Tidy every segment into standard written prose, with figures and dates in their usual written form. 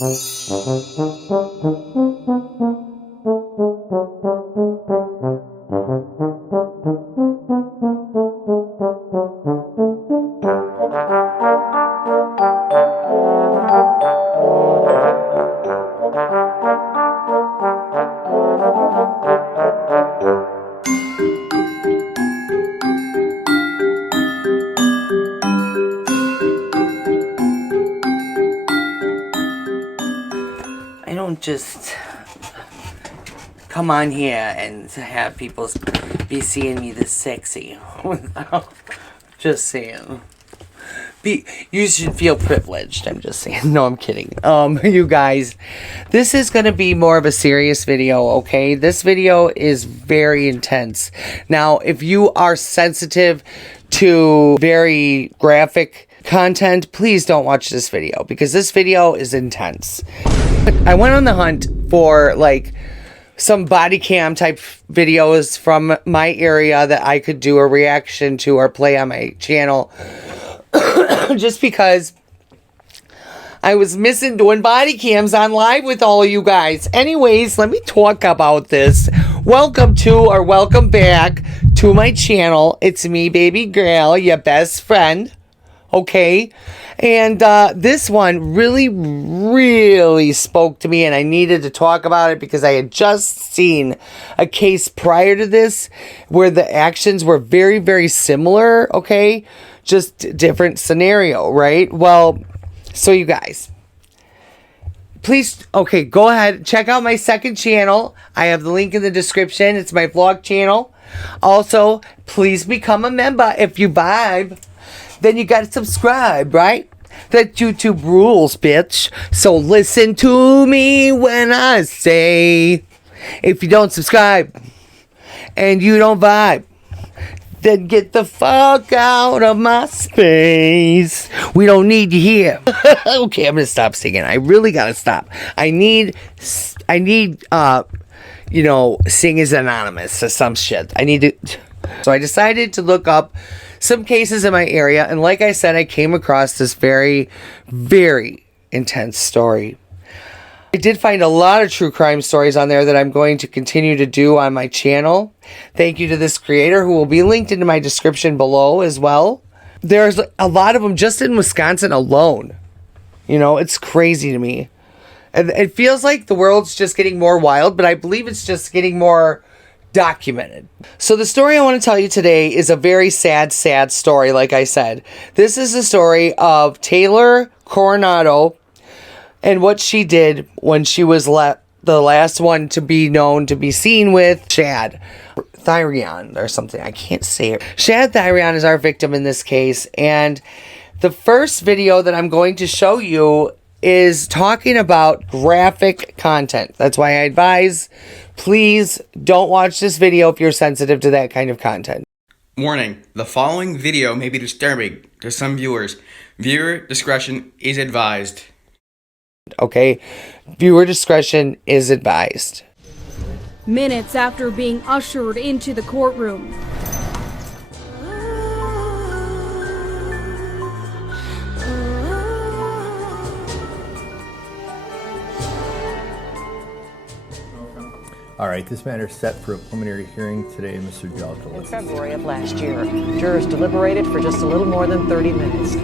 I don't just come on here and have people be seeing me this sexy. Just saying. You should feel privileged. I'm just saying. No, I'm kidding. You guys, this is going to be more of a serious video, okay? This video is very intense. Now, if you are sensitive to very graphic content, please don't watch this video because this video is intense. I went on the hunt for like some body cam type videos from my area that I could do a reaction to or play on my channel. Just because I was missing doing body cams on live with all of you guys. Anyways, let me talk about this. Welcome to or welcome back to my channel. It's me, baby girl, your best friend. Okay, and this one really spoke to me, and I needed to talk about it because I had just seen a case prior to this where the actions were very similar, okay? Just different scenario, right? Well, so you guys, please, okay, go ahead, check out my second channel. I have the link in the description. It's my vlog channel. Also, please become a member if you vibe. Then you gotta subscribe, right? That YouTube rules, bitch. So listen to me when I say, if you don't subscribe and you don't vibe, then get the fuck out of my space. We don't need you here. Okay, I'm gonna stop singing. I really gotta stop. I need, you know, sing as anonymous or some shit. I need to. So I decided to look up some cases in my area, and like I said, I came across this very intense story. I did find a lot of true crime stories on there that I'm going to continue to do on my channel. Thank you to this creator who will be linked into my description below as well. There's a lot of them just in Wisconsin alone. You know, it's crazy to me. And it feels like the world's just getting more wild, but I believe it's just getting more documented. So the story I want to tell you today is a very sad story, like I said. This is the story of Taylor Coronado and what she did when she was the last one to be known to be seen with Shad Thyrion or something. I can't say it. Shad Thyrion is our victim in this case, and the first video that I'm going to show you is talking about graphic content. That's why I advise, please don't watch this video if you're sensitive to that kind of content. Warning, the following video may be disturbing to some viewers. Viewer discretion is advised. Okay, viewer discretion is advised. Minutes after being ushered into the courtroom, All right, this matter is set for a preliminary hearing today, Mr. Jalko. In February of last year, jurors deliberated for just a little more than 30 minutes.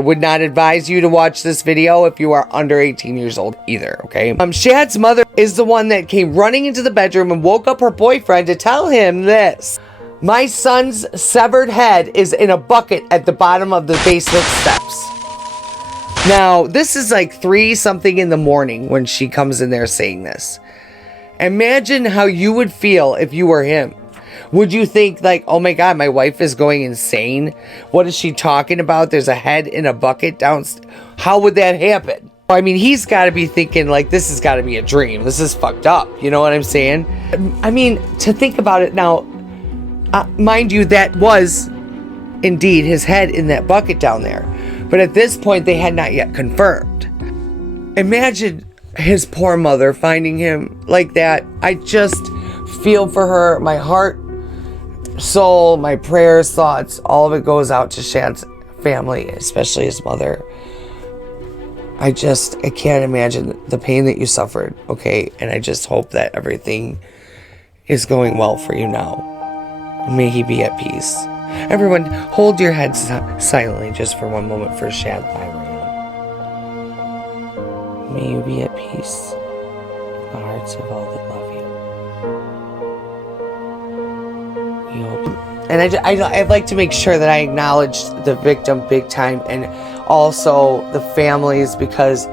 Would not advise you to watch this video if you are under 18 years old either, okay? Shad's mother is the one that came running into the bedroom and woke up her boyfriend to tell him this. My son's severed head is in a bucket at the bottom of the basement steps. Now, this is like 3 something in the morning when she comes in there saying this. Imagine how you would feel if you were him. Would you think like, oh my God, my wife is going insane? What is she talking about? There's a head in a bucket downstairs. How would that happen? I mean, he's got to be thinking, like, this has got to be a dream. This is fucked up. You know what I'm saying? I mean, to think about it now, mind you, that was indeed his head in that bucket down there. But at this point, they had not yet confirmed. Imagine his poor mother finding him like that. I just feel for her. My heart, soul, my prayers, thoughts, all of it goes out to Shad's family, especially his mother. I can't imagine the pain that you suffered, okay? And I just hope that everything is going well for you now. May he be at peace. Everyone, hold your heads silently just for one moment for Shad Byron. May you be at peace in the hearts of all that love you. We hope. And I'd like to make sure that I acknowledge the victim big time, and also the families, because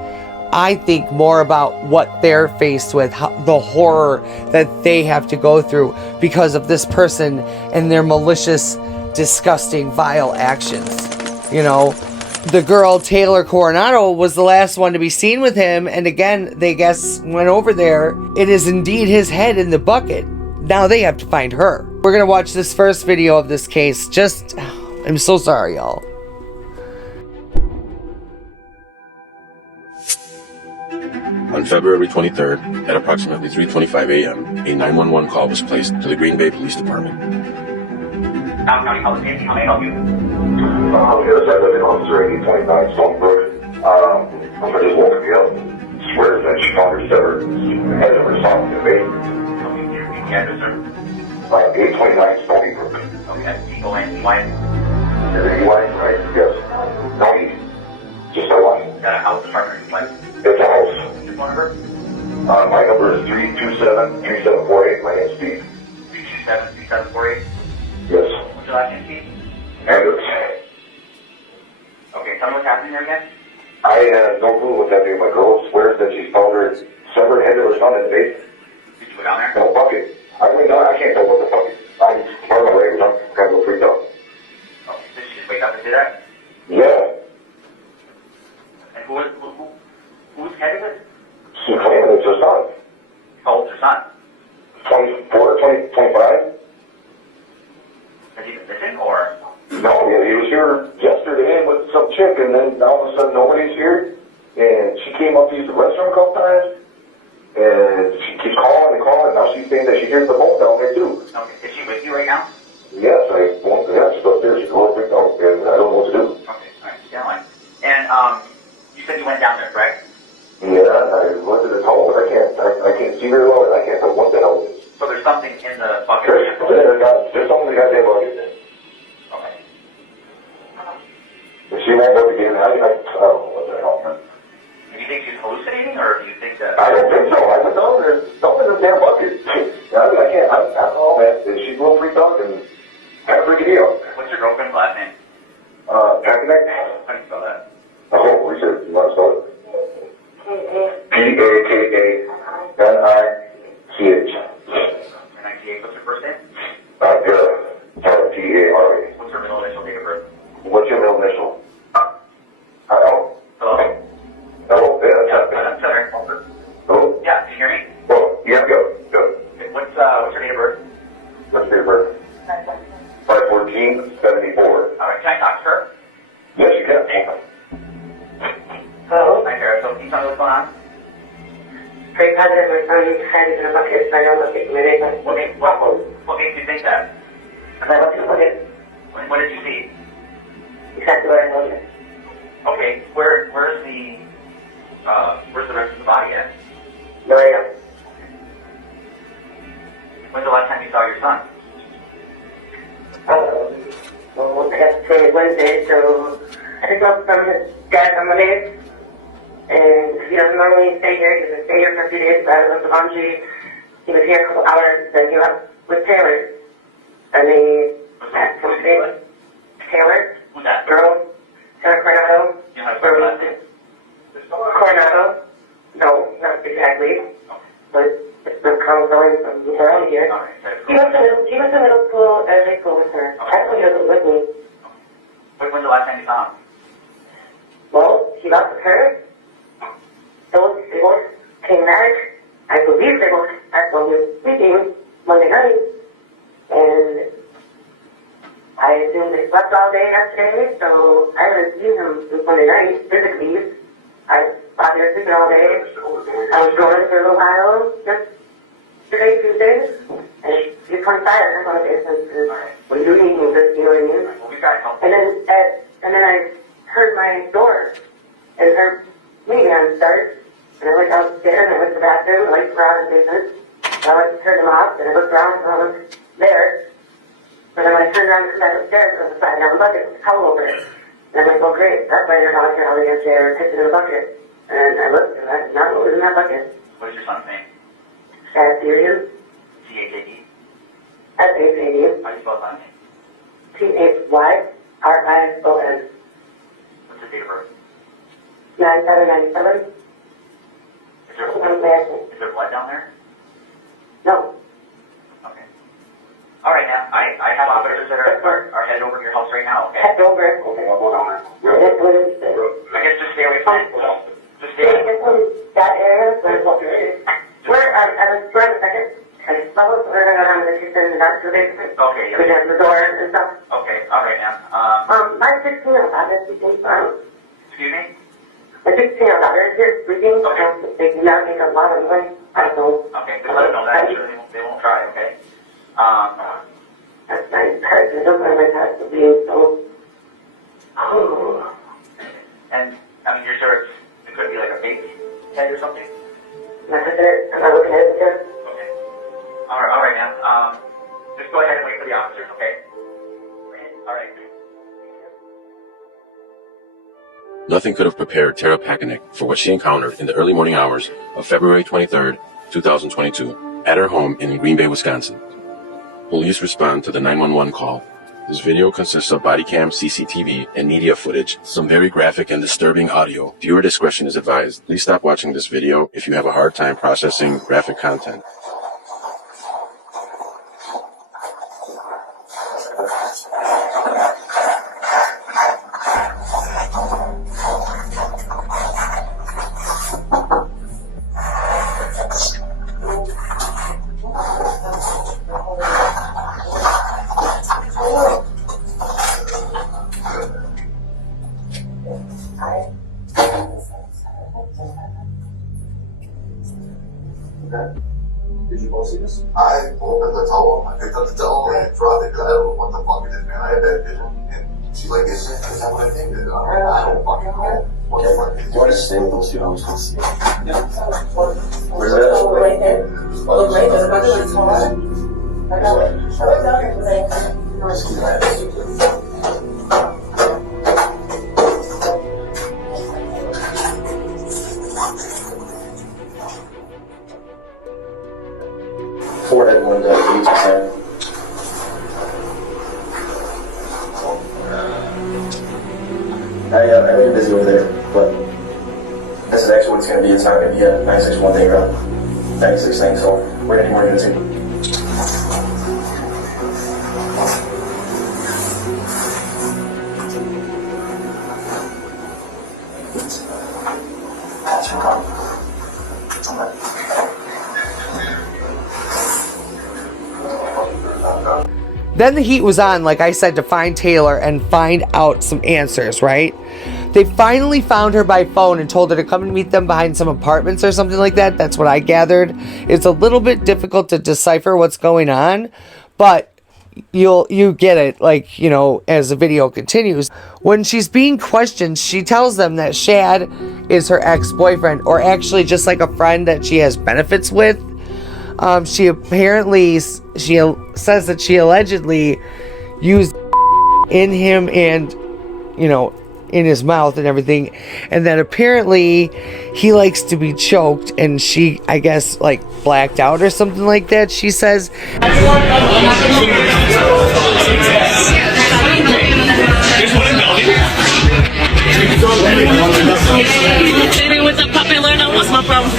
I think more about what they're faced with, the horror that they have to go through because of this person and their malicious, disgusting, vile actions. You know, the girl, Taylor Coronado, was the last one to be seen with him, and again, they went over there. It is indeed his head in the bucket. Now they have to find her. We're gonna watch this first video of this case. I'm so sorry, y'all. On February 23rd, at approximately 3:25 a.m., a 911 call was placed to the Green Bay Police Department. County Public Safety, how may I help you? Yes, I live in Officer 8029 Stonebrook. I just woke me up. Swears that she found her severed head of her son in the bay. Okay, your address, sir? 829 Stonebrook. Okay, that's T-O-N-E-Y? Is it EY? Right, yes. No, just a line. Is that a house apartment complex? It's a house. Your phone number? My number is 327-3748. My name's Steve. 327-3748? Yes. What's your last name, Steve? Anders. Okay, tell me what's happening there again? I have no clue what's happening. My girl swears that she found her severed head of her son in the bay. Did you go down there? No, bucket. I mean, no, I can't tell what the fuck. I'm part of my regular. I'm kind of freaked out. Okay, did she just wake up and do that? Yeah. And whose head is it? She claimed it's her son. How old's her son? 24, 25? Has he been missing, or? No, yeah, he was here yesterday with some chick, and then all of a sudden nobody's here. And she came up to use the restroom a couple times, and she keeps calling and calling. Now she's saying that she hears the phone down there too. Okay, is she with you right now? Yes, she's upstairs. She's going freaked out, and I don't know what to do. Okay, alright, stay on line. And, you said you went down there, correct? Yeah, I looked at the hole, but I can't see very well, and I can't tell what the hell it is. So there's something in the bucket? There's something in the goddamn bucket. Okay. If she won't let me get in, I don't know what the hell, man. Do you think she's hallucinating, or do you think that... I don't think so. I went down there. There's something in the damn bucket. I don't know, man. She's a little freaked out, and I'm freaking out. What's your girlfriend's last name? Pacanic? How do you spell that? Oh, we said, you want to spell it? P-A-K-A-N-I-C-H. N-I-C-H, what's her first name? T-A-R-A. What's her middle initial, date of birth? What's your middle initial? Hello? Hello? Hello? Yeah, Sorry. hello? Yeah, can you hear me? Oh, yeah, go. Okay, what's her date of birth? What's your birth? 5/14/74. Alright, can I talk to her? Yes, you can. Hello? Hi, Sarah, so can you tell me what's going on? Very positive. My son's head is in a bucket, so I don't know if he can make it. What makes you think that? Because I looked in the bucket, What did you see? exactly what I told you. Okay, where's the rest of the body at? No idea. When's the last time you saw your son? Well, I guess today is Wednesday, so I picked up from his dad on Monday. And he doesn't normally stay here. He's been staying here for a few days, but I was with Angie. He was here a couple hours, then he left with Taylor. And then back from today. Taylor? Who's that? Girl? Taylor Coronado? You know how to spell her last name? Coronado? No, not exactly. But the counseling from around here. Alright, He went to middle school and high school with her. Actually, he was with me. when's the last time you saw him? Well, he left with her. they both came back. I believe they both were sleeping Monday night, and I assume they slept all day yesterday, so I haven't seen them since Monday night physically. I thought they were sleeping all day. I was going for a little while yesterday, Tuesday, and she's 25. That's one of the instances. What are you doing? You know what I mean? And then I heard my door and her minivan start, and I went downstairs and I went to the bathroom, and I looked around in the basement, and I went to turn them off, and I looked around and I was there. And then when I turned around and come back upstairs, there was a side down bucket with a towel over it. And I'm like, well, great, that's why they're not here all the day, or pissing in a bucket. And I looked, and I did not know what was in that bucket. What is your son's name? Syrian. C-H-A-D? S-H-A-D. How do you spell that name? T-H-Y-R-I-O-N. What's his date of birth? 9797. Is there blood down there? No. Okay. All right, now, I have officers that are headed over to your house right now, okay? Head over. Okay, I'll go down there. I guess just stay away from it. Just stay away. That area, where, I was for a second. I just bubbled, so we're going to go down to the kitchen and not to the basement. Okay, yeah. We have the door and stuff. Okay, all right, ma'am. My 16-year-old daughter is sleeping. Excuse me? My 16-year-old daughter is here sleeping. Okay. They do not make a lot of noise. I don't know. Okay, good, let them know that. I'm sure they won't try, okay? That's my heart. I don't want my heart to be so. Oh. And, I mean, you're sure it could be like a fake head or something? Not for sure. I'm not looking at it yet. Okay. All right, ma'am. Just go ahead and wait for the officers, okay? All right. Nothing could have prepared Tara Packenick for what she encountered in the early morning hours of February 23rd, 2022, at her home in Green Bay, Wisconsin. Police respond to the 911 call. This video consists of body cam, CCTV, and media footage, some very graphic and disturbing audio. Viewer discretion is advised. Please stop watching this video if you have a hard time processing graphic content. Did you both see this? I opened the towel, I picked up the towel and dropped it because I don't know what the fuck it is, man. I had that vision. And she's like, is that what I think? I don't fucking know. What the fuck is it? You want to stay with those two? I was going to see it. Yeah. Where's that? Oh, right there. Oh, right there. The bucket was smaller. I know it. I went down here because I Forehead one to 8 to 10. I know you're busy over there, but this is actually what it's going to be. It's not going to be a 961 thing or a 96 thing, so we're going to need more units here. Then the heat was on, like I said, to find Taylor and find out some answers, right? They finally found her by phone and told her to come and meet them behind some apartments or something like that. That's what I gathered. It's a little bit difficult to decipher what's going on, but you get it, like, you know, as the video continues. When she's being questioned, she tells them that Shad is her ex-boyfriend, or actually just like a friend that she has benefits with. She says that she allegedly used in him and, you know, in his mouth and everything, and that apparently he likes to be choked, and she, I guess, like, blacked out or something like that, she says. What's up, popular? Now what's my problem?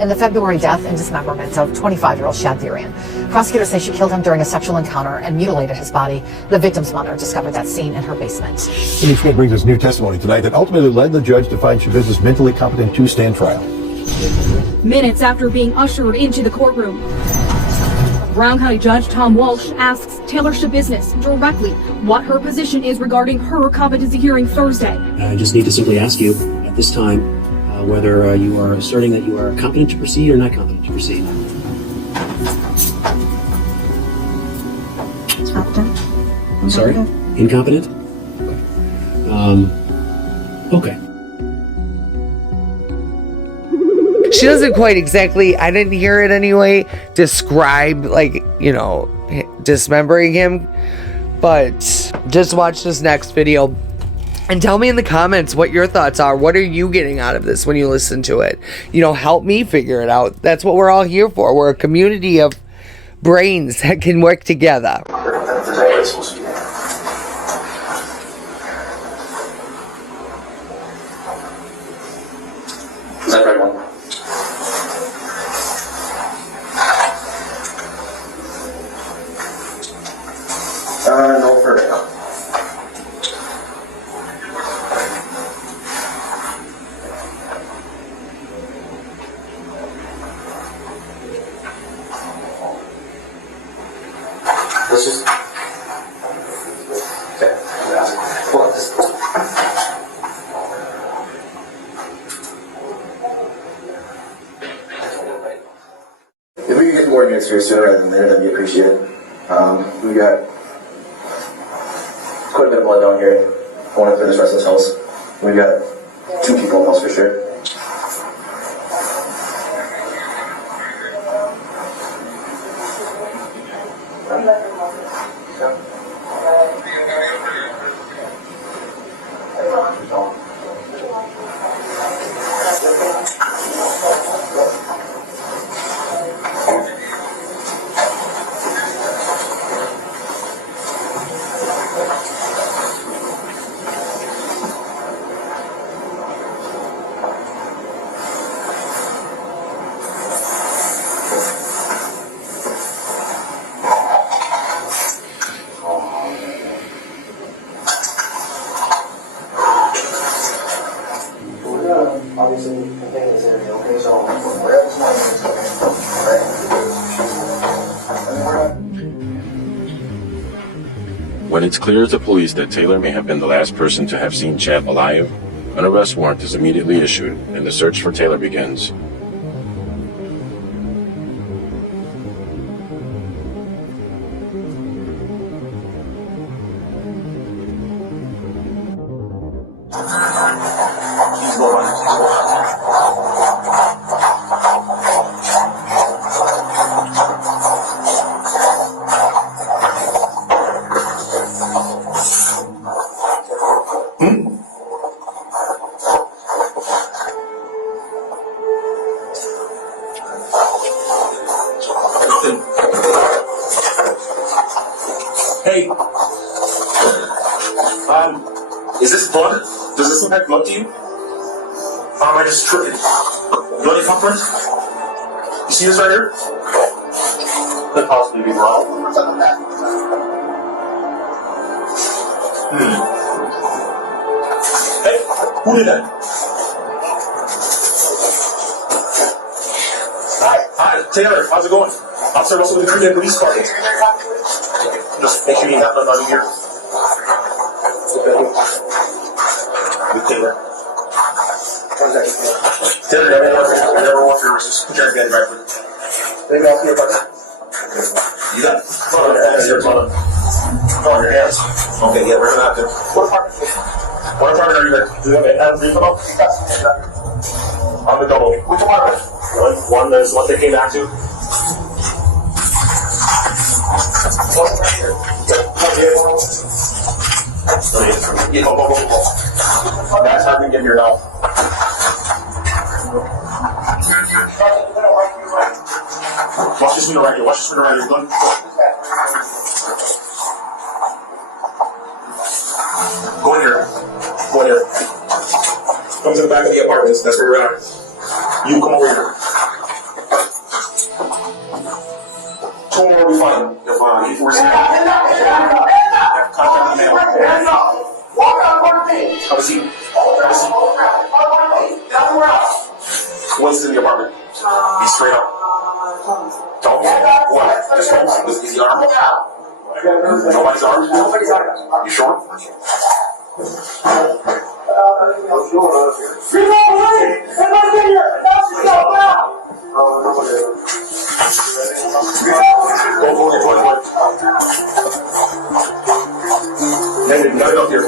in the February death and dismemberment of 25-year-old Shadvirian. Prosecutors say she killed him during a sexual encounter and mutilated his body. The victim's mother discovered that scene in her basement. Amy Schmidt brings us new testimony tonight that ultimately led the judge to find Shabusiness mentally competent to stand trial. Minutes after being ushered into the courtroom, Brown County Judge Tom Walsh asks Taylor Shabusiness directly what her position is regarding her competency hearing Thursday. I just need to simply ask you at this time whether you are asserting that you are competent to proceed or not competent to proceed. I'm sorry? Incompetent? Okay. She doesn't quite exactly, I didn't hear it anyway, describe, like, you know, dismembering him. But just watch this next video and tell me in the comments what your thoughts are. What are you getting out of this when you listen to it? You know, help me figure it out. That's what we're all here for. We're a community of brains that can work together. Is that the right one? No, for right now. Let's just. Okay. Hold on. If we could get more units here sooner rather than later, that'd be appreciated. We got quite a bit of blood down here. I want to clear this rest of this house. We've got 2 people in the house for sure. Obviously, contain this area, okay? So, wherever this one is, When it's clear to police that Taylor may have been the last person to have seen Chad alive, an arrest warrant is immediately issued and the search for Taylor begins. Hey, is this blood? Does this look like blood to you? I just tripped. Bloody footprint? You see this right here? Could possibly be blood. Hey, who did that? Hi, Taylor, how's it going? Officer Russell with the Green Bay Police Department. Just make sure you have none on you here. With Taylor. Taylor, never want your arrest. Just put your hand right quick. Maybe I'll see your partner. You got it. Come on, your hands. Come on, your hands. Okay, yeah, we're gonna have to. What apartment are you in? Do you have a three come up? On the double. Which apartment? One is what they came back to. That's how we get here now. Watch this window right here. Watch this window right here. Go. Go in here. Go in here. Come to the back of the apartments. That's where we're at. You come over here. 2 more will be fine. If we're Hands up! Walk out of front of me! have a seat. Have a seat. Nothing else. What's in the apartment? Be straight up. Don't move. What? Just don't move. Is the arm? Nobody's arm? You sure? Got it up here.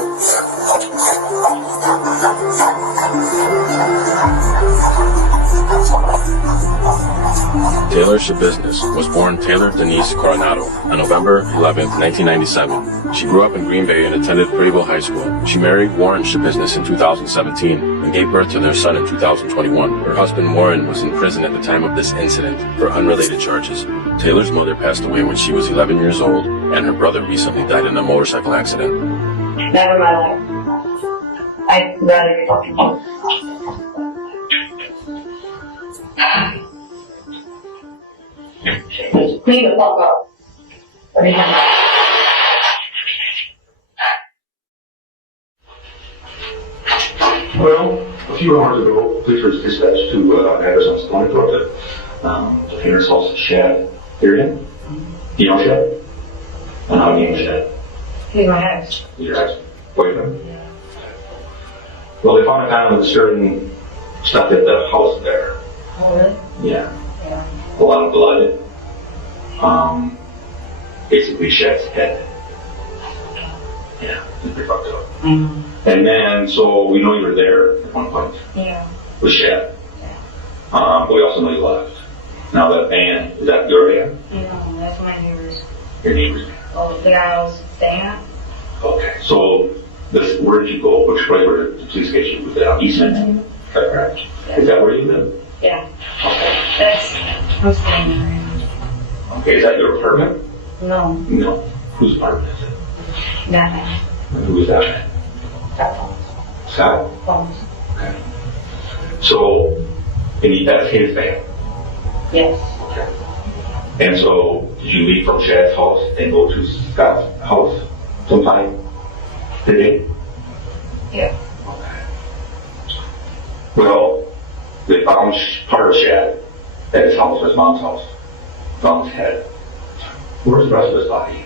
Taylor Shabusiness was born Taylor Denise Coronado on November 11, 1997. She grew up in Green Bay and attended Prairieville High School. She married Warren Shabusiness in 2017 and gave birth to their son in 2021. Her husband Warren was in prison at the time of this incident for unrelated charges. Taylor's mother passed away when she was 11 years old, and her brother recently died in a motorcycle accident. Never in my life. I'd rather be fucking home. Clean the fuck up. Let me have that. Well, a few hours ago, police were dispatched to an address on Stony Brook. The parents' house is Shad area. You know Shad? And how do you know Shad? He's my ex. Your ex-boyfriend? Yeah. Well, they found a kind of disturbing stuff at the house there. Oh, really? Yeah. Yeah. A lot of blood. Basically Shad's head. Yeah, it's pretty fucked up. Mm-hmm. And then, so we know you were there at one point. Yeah. With Shad. Yeah. But we also know you left. Now that van, is that your van? No, that's my neighbor's. Your neighbor's van? Well, the guy I was staying at. Okay, so this, where did you go? Which place where did the police get you? Was it out Eastman? Mm-hmm. Is that correct? Yeah. Is that where you live? Yeah. Okay. I'm staying there right Okay, is that your apartment? now. No. No. Whose apartment is it? That man. And who is that man? That phone. Scott? Phones. Okay. So, and that's his van? Yes. Okay. And so, did you leave from Shad's house and go to Scott's house sometime today? Yeah. Okay. Well, they found part of Shad at his house, his mom's house. Found his head. Where's the rest of his body?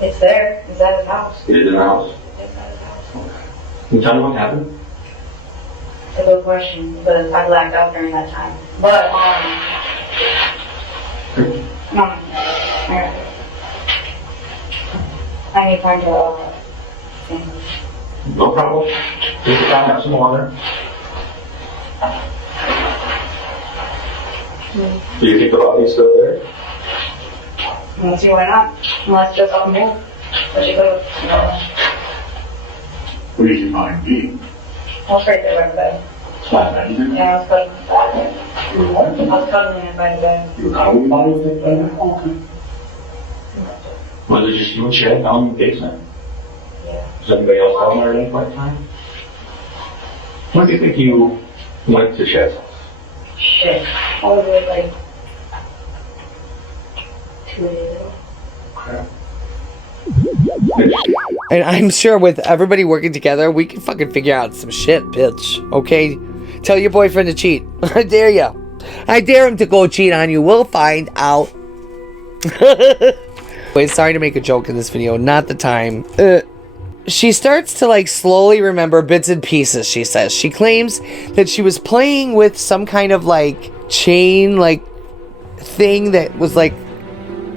It's there. It's at his house. It is in the house. It's at his house. Okay. Can you tell me what happened? It's a good question, because I blacked out during that time. But, I need time to, think. No problem. Take your time, have some water. Do you think the body's still there? I don't see why not. Unless just up and move. But you could, Where did you find Bree? I was right there by the bed. Last night, you did? Yeah, I was cuddling by the bed. You were what? I was cuddling it by the bed. You were cuddling the body with it? Okay. Was it just you and Shad down in the basement? Yeah. Was anybody else down there at any point in time? When do you think you went to Shad's house? Shit. I was like 2 days ago. Okay. And I'm sure with everybody working together, we can fucking figure out some shit, bitch. Okay? Tell your boyfriend to cheat. I dare ya. I dare him to go cheat on you. We'll find out. Wait, sorry to make a joke in this video. Not the time. She starts to like slowly remember bits and pieces, she says. She claims that she was playing with some kind of like chain like thing that was like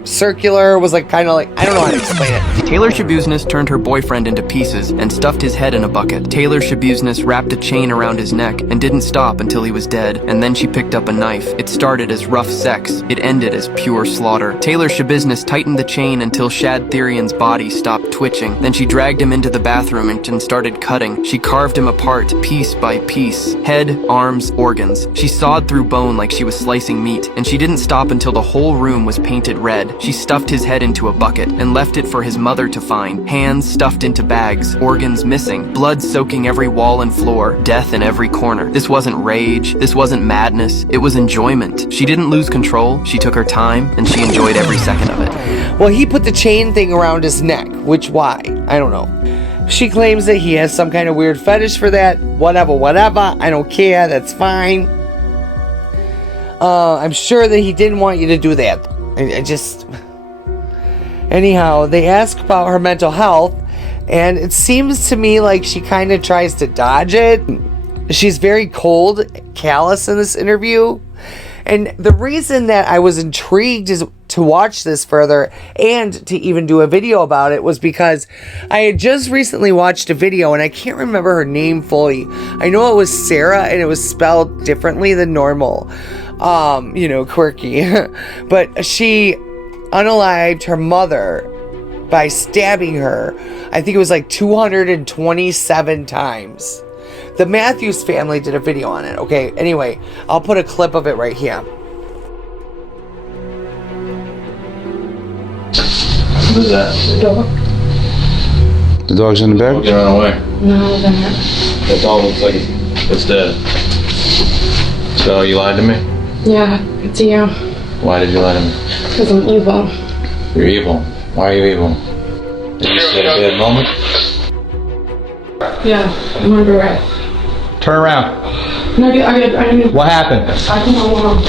circular, was like kind of like, I don't know how to explain it. Taylor Shabusiness turned her boyfriend into pieces and stuffed his head in a bucket. Taylor Shabusiness wrapped a chain around his neck and didn't stop until he was dead, and then she picked up a knife. It started as rough sex. It ended as pure slaughter. Taylor Shabusiness tightened the chain until Shad Therian's body stopped twitching. Then she dragged him into the bathroom and started cutting. She carved him apart, piece by piece. Head, arms, organs. She sawed through bone like she was slicing meat, and she didn't stop until the whole room was painted red. dead. She stuffed his head into a bucket and left it for his mother to find. Hands stuffed into bags, organs missing, blood soaking every wall and floor, death in every corner. This wasn't rage, this wasn't madness, it was enjoyment. She didn't lose control, she took her time, and she enjoyed every second of it. Well, he put the chain thing around his neck, which why? I don't know. She claims that he has some kind of weird fetish for that. Whatever. I don't care. That's fine. I'm sure that he didn't want you to do that. I just... Anyhow, they ask about her mental health, and it seems to me like she kind of tries to dodge it. She's very cold, callous in this interview. And the reason that I was intrigued is to watch this further and to even do a video about it was because I had just recently watched a video and I can't remember her name fully. I know it was Sarah and it was spelled differently than normal. Quirky. But she unalived her mother by stabbing her. I think it was like 227 times. The Matthews family did a video on it, okay? Anyway, I'll put a clip of it right here. What is that? The dog. The dog's in the bed? Dog ran away. No, it's in it. That dog looks like it's dead. So you lied to me? Yeah, it's you. Why did you lie to me? Because I'm evil. You're evil. Why are you evil? Did you say a bad moment? Yeah, I'm under arrest. Turn around. No, I What happened? I think I'm wrong.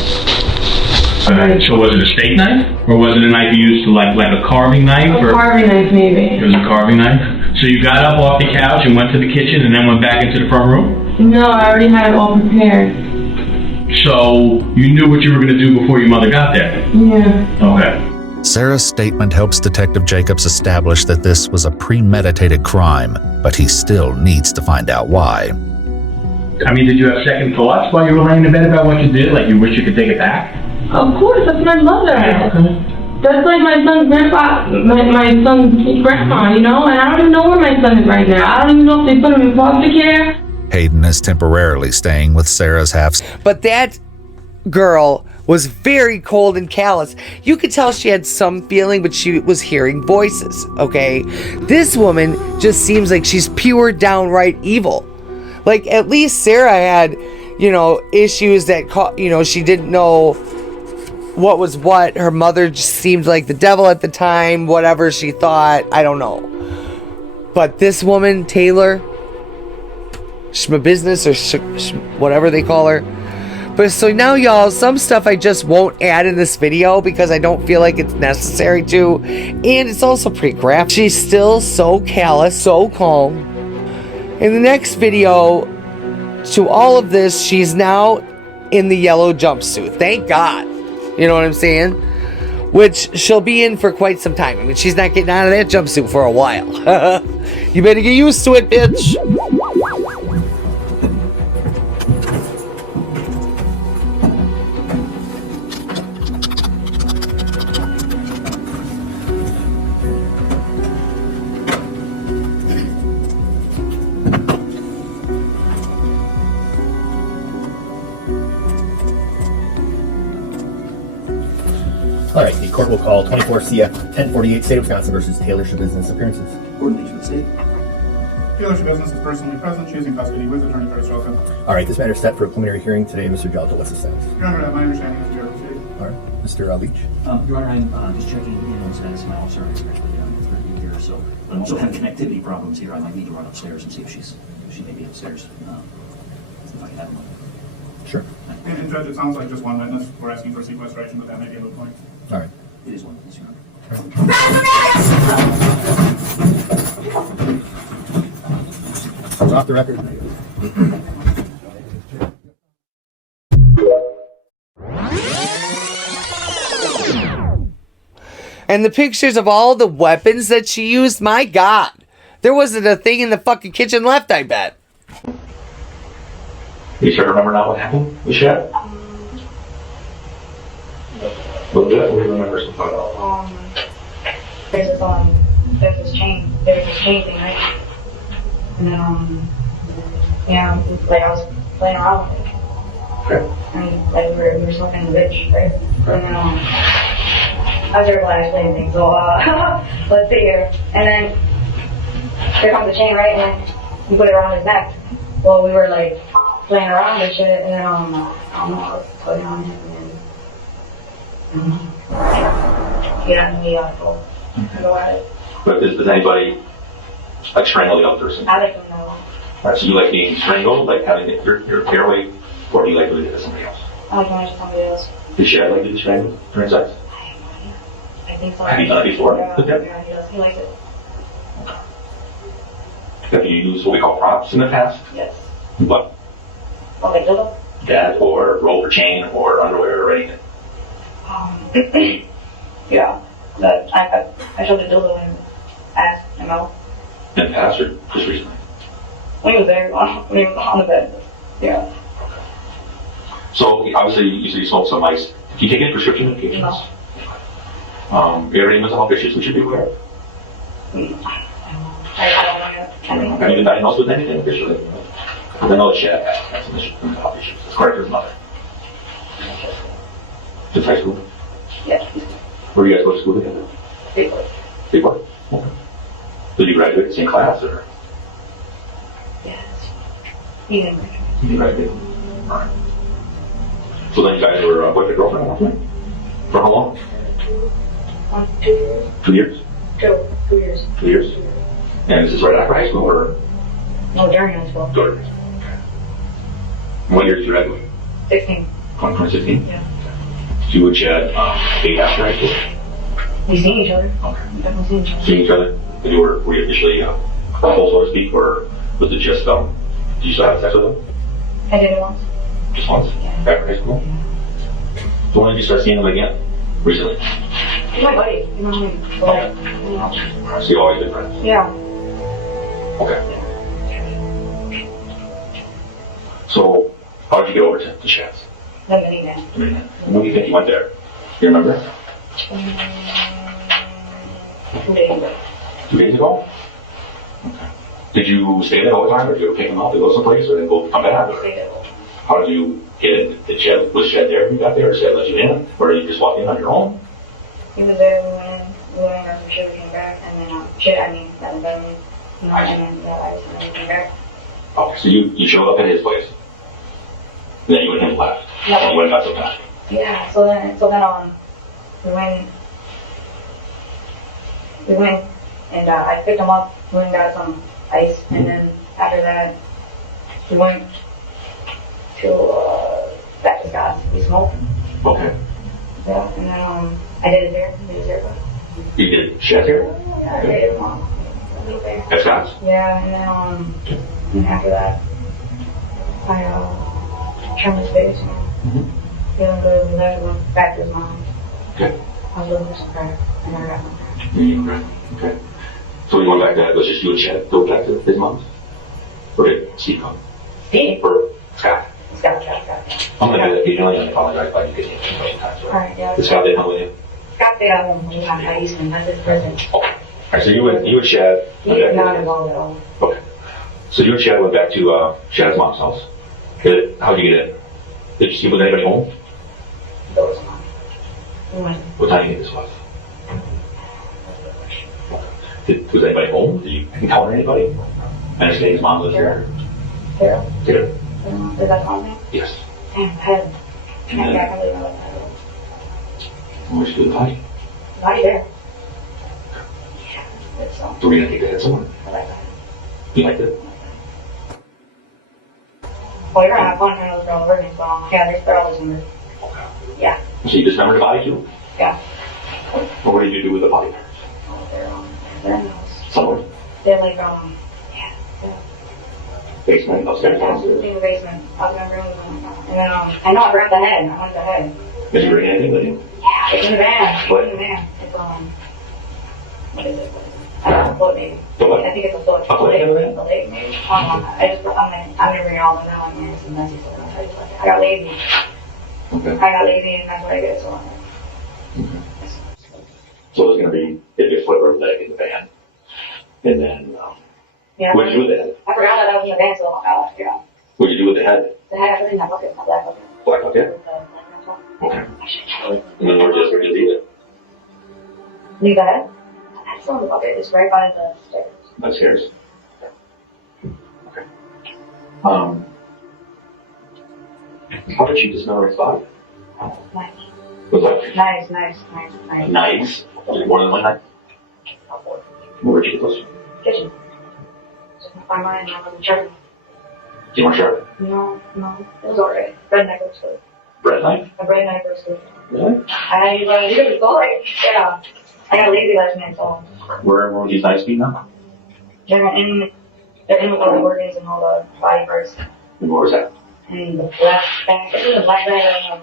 So was it a steak knife? Or was it a knife you used to like a carving knife? A carving knife, maybe. It was a carving knife? So you got up off the couch and went to the kitchen and then went back into the front room? No, I already had it all prepared. So you knew what you were going to do before your mother got there? Yeah. Okay. Sarah's statement helps Detective Jacobs establish that this was a premeditated crime, but he still needs to find out why. I mean, did you have second thoughts while you were laying in bed about what you did? Like you wish you could take it back? Of course, that's my mother. Okay. That's like my son's grandpa, my son's grandma, and I don't even know where my son is right now. I don't even know if they put him in foster care. Hayden is temporarily staying with Sarah's half. But that girl was very cold and callous. You could tell she had some feeling, but she was hearing voices, okay? This woman just seems like she's pure downright evil. Like, at least Sarah had, issues that, she didn't know what was what. Her mother just seemed like the devil at the time, whatever she thought. I don't know. But this woman, Taylor, Shabusiness or whatever they call her. But so now, y'all, some stuff I just won't add in this video because I don't feel like it's necessary to. And it's also pretty graphic. She's still so callous, so calm. In the next video, to all of this, she's now in the yellow jumpsuit. Thank God. You know what I'm saying? Which she'll be in for quite some time. I mean, she's not getting out of that jumpsuit for a while. You better get used to it, bitch. All right, the court will call 24 CF 1048 State of Wisconsin versus Taylor Shabusiness appearances. Coordination with state. Taylor Shabusiness is personally present. She is in custody with Attorney Curtis Roca. All right, this matter is set for a preliminary hearing today. Mr. Jalto, what's the status? Your Honor, my understanding is to proceed. All right, Mr. Leach. Your Honor, I'm just checking in on status of my officer. I'm actually through here, so but I'm also having connectivity problems here. I might need to run upstairs and see if she may be upstairs. If I can have a moment. Sure. And Judge, it sounds like just one witness. We're asking for sequestration, but that may be a moot point. All right. It is one witness, Your Honor. Off the record. And the pictures of all the weapons that she used, my God. There wasn't a thing in the fucking kitchen left, I bet. You sure remember now what happened with Shep? What do you remember some photo? There's this chain thing, right? And then, like I was playing around with it. Okay. And like we were smoking in the bitch, right? And then, was terrible at explaining things. So, let's see here. And then, here comes the chain, right? And then you put it around his neck. Well, we were like playing around with shit, and then, I don't know, put it on him, and then, he got me full. Go at it. But does anybody like strangle the other person? I like him know. Alright, so you like being strangled, like having your hair away, or do you like doing it to somebody else? I like when I just somebody else. Does Shad like to be strangled during sex? I think so. Have you done it before? Yeah, Okay. yeah, he does. He likes it. Have you used what we call props in the past? Yes. What? Okay, dildo? That or rope or chain or underwear or anything? Yeah. But I showed the dildo and asked him out. In the past or just recently? When he was there, when he was on the bed. Yeah. So obviously you said you smoked some ice. Do you take any prescription medications? No. You have any mental health issues we should be aware of? I don't know. Have you been diagnosed with anything officially? I know that Shad has some mental health issues. It's according to his mother. Since high school? Yeah. Where do you guys go to school together? Freeport. Okay. Did you graduate in the same class or? Yes. He didn't graduate. You graduated. Alright. So then you guys were boyfriend, girlfriend at one point? For how long? 2 years. 2 years? 2 years. 2 years? And this is right after high school or? No, during high school. During high school. Okay. What year did you graduate? 16. 2016? Yeah. So you and Chad date after high school? We seen each other. Okay. We definitely seen each other. Seeing each other? And you were you officially full, so to speak, or was it just, did you still have sex with him? I did it once. Just once? Yeah. After high school? So when did you start seeing him again? Recently? He's my buddy. You know what I mean? Like, you know. So you always been friends? Yeah. Okay. So, how did you get over to Chad's? The minivan. When do you think you went there? You remember? 2 days ago. 2 days ago? Okay. Did you stay there all the time, or did you ever pick him up to go someplace, or then go come back? We stayed there. How did you get in? Was Chad there when you got there, or Chad let you in? Or did you just walk in on your own? He was there, we went in, got some shit, we came back, and then, got in bed with me. You know, and then, ice, and then we came back. Okay, so you showed up at his place. Then you and him left. Yeah. And you went and got some back. Yeah, so then, we went, and I picked him up, we went and got some ice, and then after that, we went to, back to Scott's, we smoked. Okay. Yeah, and then, I did his hair, You did Chad's hair? Yeah, I did his mom. At Scott's? Yeah, and then after that, I trimmed his face, you know. Feeling good, and then went back to his mom. Okay. I was looking for some crack, and I got some crack. Okay. So you went back there, it was just you and Chad go back to his mom's? Or did Steve come? Steve? Or Scott? Scott. I'm gonna do that occasionally, and I apologize if I didn't get you a couple times. Alright, yeah. Did Scott did come with you? Scott stayed at home when we had ice, and that's his present. Alright, so you and Chad He is not involved at all. Okay. So you and Chad went back to Chad's mom's house. How'd you get in? Did you see was anybody home? There was none. We went. What time do you think this was? Was anybody home? Did you encounter anybody? I understand his mom lives there. Carol? Carol. Is that on there? Yes. Damn, I can't believe I left that. Where'd you do the potty? Not there. Yeah, it's So we're gonna take the head somewhere. I like that. You liked it? Well, you're gonna have fun trying to throw the virgin, so yeah, there's girls in there. Yeah. So you dismembered the body too? Yeah. Or what did you do with the body parts? They're in the house. Somewhere? They're like, Basement, upstairs, in downstairs? the basement. I was gonna bring them. And then, I know I grabbed the head. I went the head. Did you bring anything with you? Yeah, it's in the van. What? It's in the van. It's, what is it? I don't know, a float maybe. The what? I think it's a float. A float in the van? A lake maybe. I'm gonna bring it all in now. I'm some messy stuff. I got lazy. Okay. I got lazy and that's what I did, so. So there's gonna be a foot or leg in the van. And then, Yeah. what'd you do with the head? I forgot that was in the van, so yeah. What'd you do with the head? The head I put in that bucket, my black bucket. Black bucket? Okay. And then where'd you eat it? Leave that. That's on the bucket. It's right by the stairs. Upstairs. Okay. How did she dismember his body? Nice. Was that Nice. knives? Was it more than one knife? Where'd you get those? Kitchen. By mine, I wasn't sure. Do you want to share? No. It was alright. Bread knife was good. Bread knife? A bread knife was good. Really? It was good. Yeah. I got lazy last night, so. Where were these knives being done? They're in with all the organs and all the body parts. And where was that? And the black bag. It's in the black bag.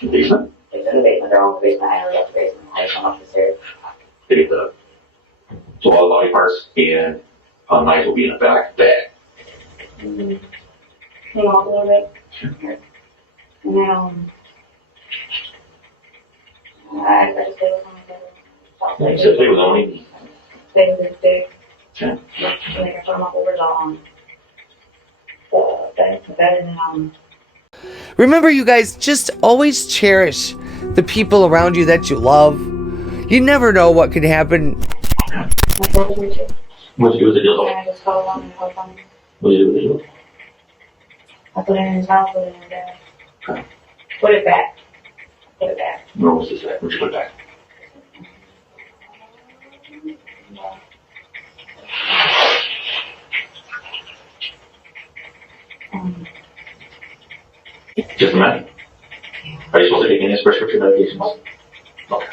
The basement? It's in the basement. They're all in the basement. I already up the basement. I just went up the stairs. So all the body parts and knives will be in a back bag. Hang on a little bit. And then, I just did it on my bed. You said they was only. They were big. Okay. And I put them up over the bed and then, Remember, you guys, just always cherish the people around you that you love. You never know what could happen. my phone was here too. What'd you do with the dildo? And I just fell along and held on. What'd you do with the dildo? I put it in his mouth, put it in his bag. Okay. Put it back. Put it back. Where was this at? Where'd you put it back? Just a minute. Are you supposed to take any prescription medications? Okay.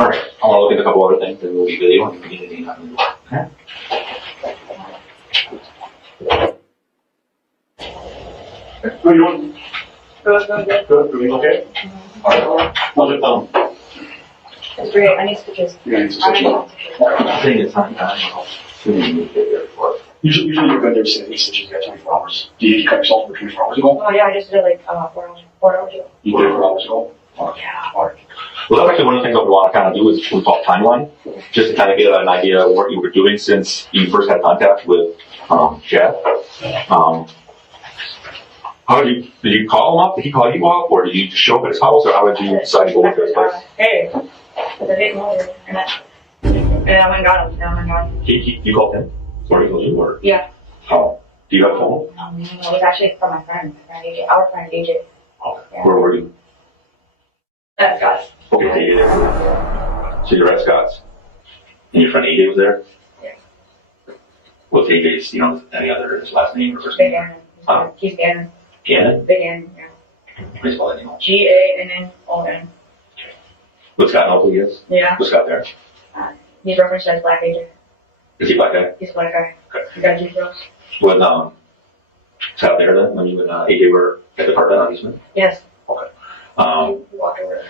Alright, I want to look at a couple other things and we'll be video and if you need anything I can do. Okay? How you doing? Good. Everything okay? Alright. How's your thumb? It's great. I need stitches. You need some stitches? I think it's not time. Usually you're good there saying these stitches, you got 24 hours. Do you cut yourself for 24 hours ago? Oh yeah, I just did it like 4 hours ago. You did it 4 hours ago? Yeah. Alright. Well, that's actually one of the things that we want to kind of do is what we call timeline, just to kind of get an idea of what you were doing since you first had contact with Chad. How did you call him up? Did he call you up, or did you just show up at his house, or how did you decide to go look at his place? Hey, I didn't know it, and I went and got him. Down and got him. You called him? Or he called you? Or? Yeah. Oh. Do you have a phone? It was actually from my friend AJ, our friend AJ. Oh. Yeah. Where were you? At Scott's. Okay, so you did. So you're at Scott's. And your friend AJ was there? Yeah. What's AJ's, any other, his last name or first Big name? Gannon. He's Gannon. Gannon? Big Gannon, yeah. How do you spell that name? Gannon. What's Scott know who he is? Yeah. What's Scott there? He's referenced as Black AJ. Is he black guy? He's a black guy. Okay. He got G-Throws. Was Scott there then when you and AJ were at the apartment on Eastman? Yes. Okay. He walked over there.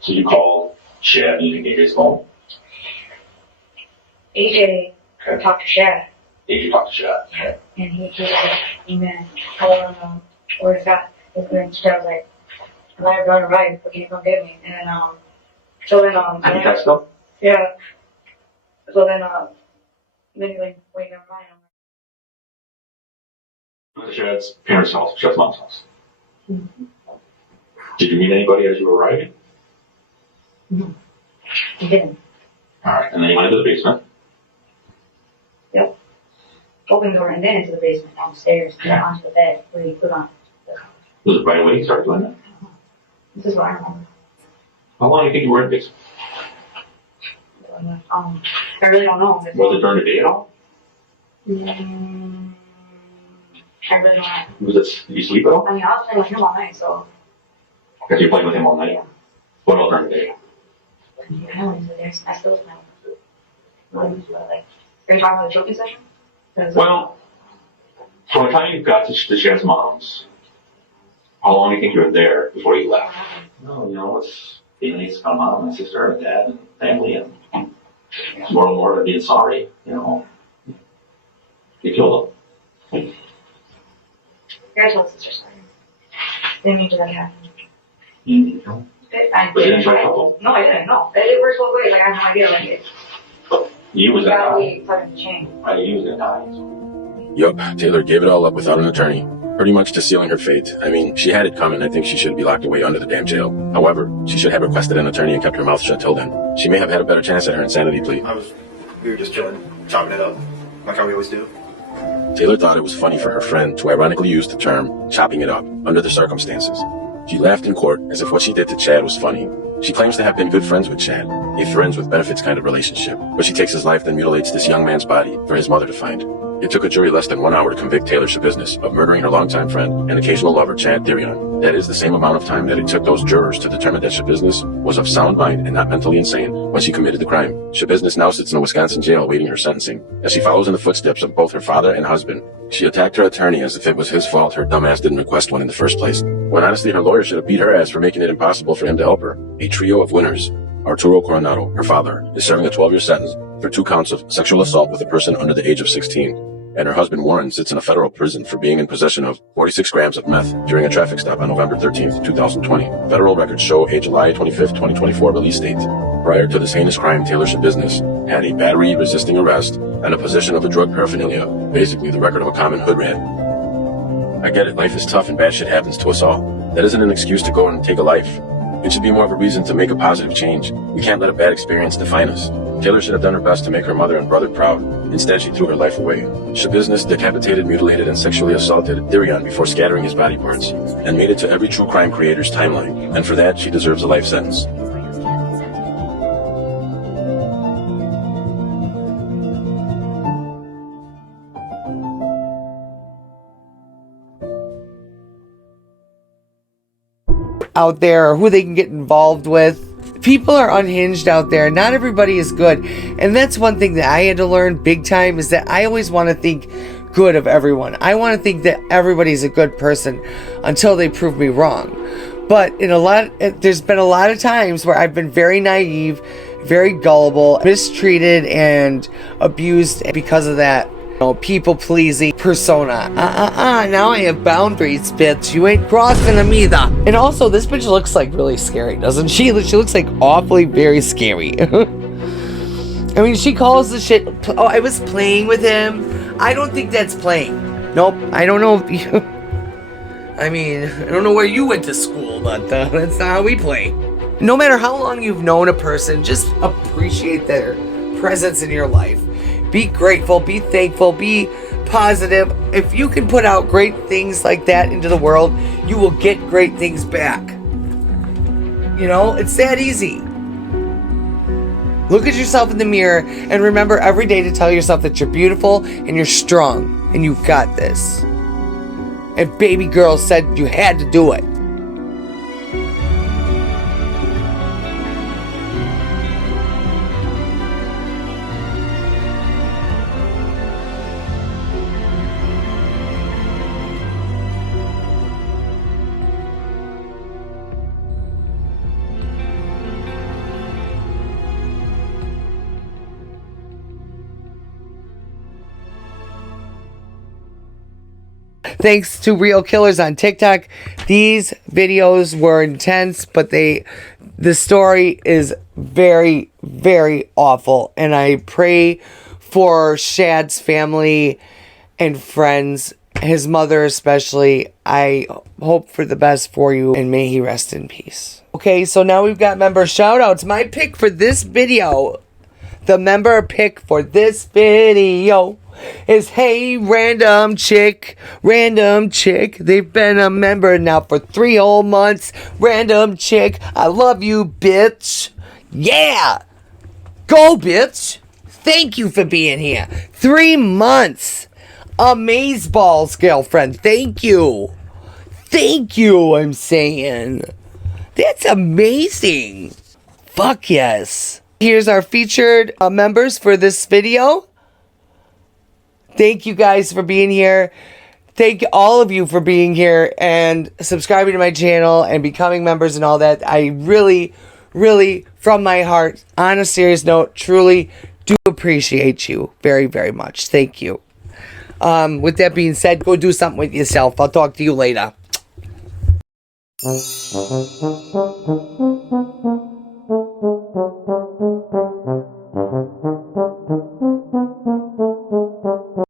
So you called Shad using AJ's phone? AJ talked to Shad. AJ talked to Shad. Yeah. And he was like, "Amen. Where's Scott?" And Shad was like, "I'm not going to ride, but can you come get me?" And then, Did you text them? Yeah. So then he's like, "Wait, never mind." Went to Shad's parents' house, Shad's mom's house. Mm-hmm. Did you meet anybody as you were arriving? No. He didn't. Alright, and then you went into the basement. Yep. Opened the door and then into the basement, downstairs, and onto the bed where you put on the couch. Was it right away you started doing that? This is what I remember. How long do you think you were in the basement? I really don't know. Was it during the day at all? I really don't know. Did you sleep at all? I mean, I was playing with him all night, so. Because you played with him all night. What about during the day? I still smell. Are you talking about the choking session? Well, from the time you got to Shad's mom's, how long do you think you were there before you left? No, it's feelings from mom and sister and dad and family and more and more of being sorry, You killed them. Your told sister sorry. Didn't mean to that happen. You didn't kill them? But you didn't try to help them? No, I didn't, no. It works both ways, I had no idea, You was gotta be tugging the chain. You was gonna die. Yup, Taylor gave it all up without an attorney. Her pretty much just sealing her fate. I mean, she had it coming. I think she should be locked away under the damn jail. However, she should have requested an attorney and kept her mouth shut till then. She may have had a better chance at her insanity plea. We were just chilling, chopping it up, like how we always do. Taylor thought it was funny for her friend to ironically use the term chopping it up under the circumstances. She laughed in court as if what she did to Chad was funny. She claims to have been good friends with Chad, a friends with benefits kind of relationship, but she takes his life then mutilates this young man's body for his mother to find. It took a jury less than 1 hour to convict Taylor Shabusiness of murdering her longtime friend and occasional lover Chad Therion. That is the same amount of time that it took those jurors to determine that Shabusiness was of sound mind and not mentally insane when she committed the crime. Shabusiness now sits in a Wisconsin jail awaiting her sentencing, as she follows in the footsteps of both her father and husband. She attacked her attorney as if it was his fault her dumbass didn't request one in the first place, when honestly her lawyer should have beat her ass for making it impossible for him to help her. A trio of winners. Arturo Coronado, her father, is serving a 12-year sentence for 2 counts of sexual assault with a person under the age of 16. And her husband Warren sits in a federal prison for being in possession of 46 grams of meth during a traffic stop on November 13th, 2020. Federal records show a July 25th, 2024 release date. Prior to this heinous crime, Taylor Shabusiness had a battery resisting arrest and a possession of a drug paraphernalia, basically the record of a common hood rat. I get it, life is tough and bad shit happens to us all. That isn't an excuse to go and take a life. It should be more of a reason to make a positive change. We can't let a bad experience define us. Taylor should have done her best to make her mother and brother proud. Instead, she threw her life away. Shabusiness decapitated, mutilated, and sexually assaulted Therion before scattering his body parts, and made it to every true crime creator's timeline. And for that, she deserves a life sentence. Out there, or who they can get involved with. People are unhinged out there. Not everybody is good. And that's one thing that I had to learn big time, is that I always want to think good of everyone. I want to think that everybody's a good person until they prove me wrong. But there's been a lot of times where I've been very naive, very gullible, mistreated, and abused because of that people-pleasing persona. Now I have boundaries, bitch. You ain't crossing them either. And also, this bitch looks like really scary, doesn't she? She looks like awfully very scary. I mean, she calls the shit, oh, I was playing with him. I don't think that's playing. Nope, I don't know if you... I mean, I don't know where you went to school, but that's not how we play. No matter how long you've known a person, just appreciate their presence in your life. Be grateful, be thankful, be positive. If you can put out great things like that into the world, you will get great things back. You know, it's that easy. Look at yourself in the mirror and remember every day to tell yourself that you're beautiful and you're strong and you've got this. And baby girl said you had to do it. Thanks to Real Killers on TikTok. These videos were intense, but the story is very, very awful. And I pray for Shad's family and friends, his mother especially. I hope for the best for you, and may he rest in peace. Okay, so now we've got member shoutouts. My pick for this video, the member pick for this video is Hey Random Chick. They've been a member now for 3 whole months. Random Chick, I love you, bitch. Yeah, go, bitch. Thank you for being here. 3 months. Amazeballs, girlfriend. Thank you, I'm saying. That's amazing. Fuck yes. Here's our featured members for this video. Thank you guys for being here. Thank all of you for being here and subscribing to my channel and becoming members and all that. I really, really, from my heart, on a serious note, truly do appreciate you very, very much. Thank you. With that being said, go do something with yourself. I'll talk to you later.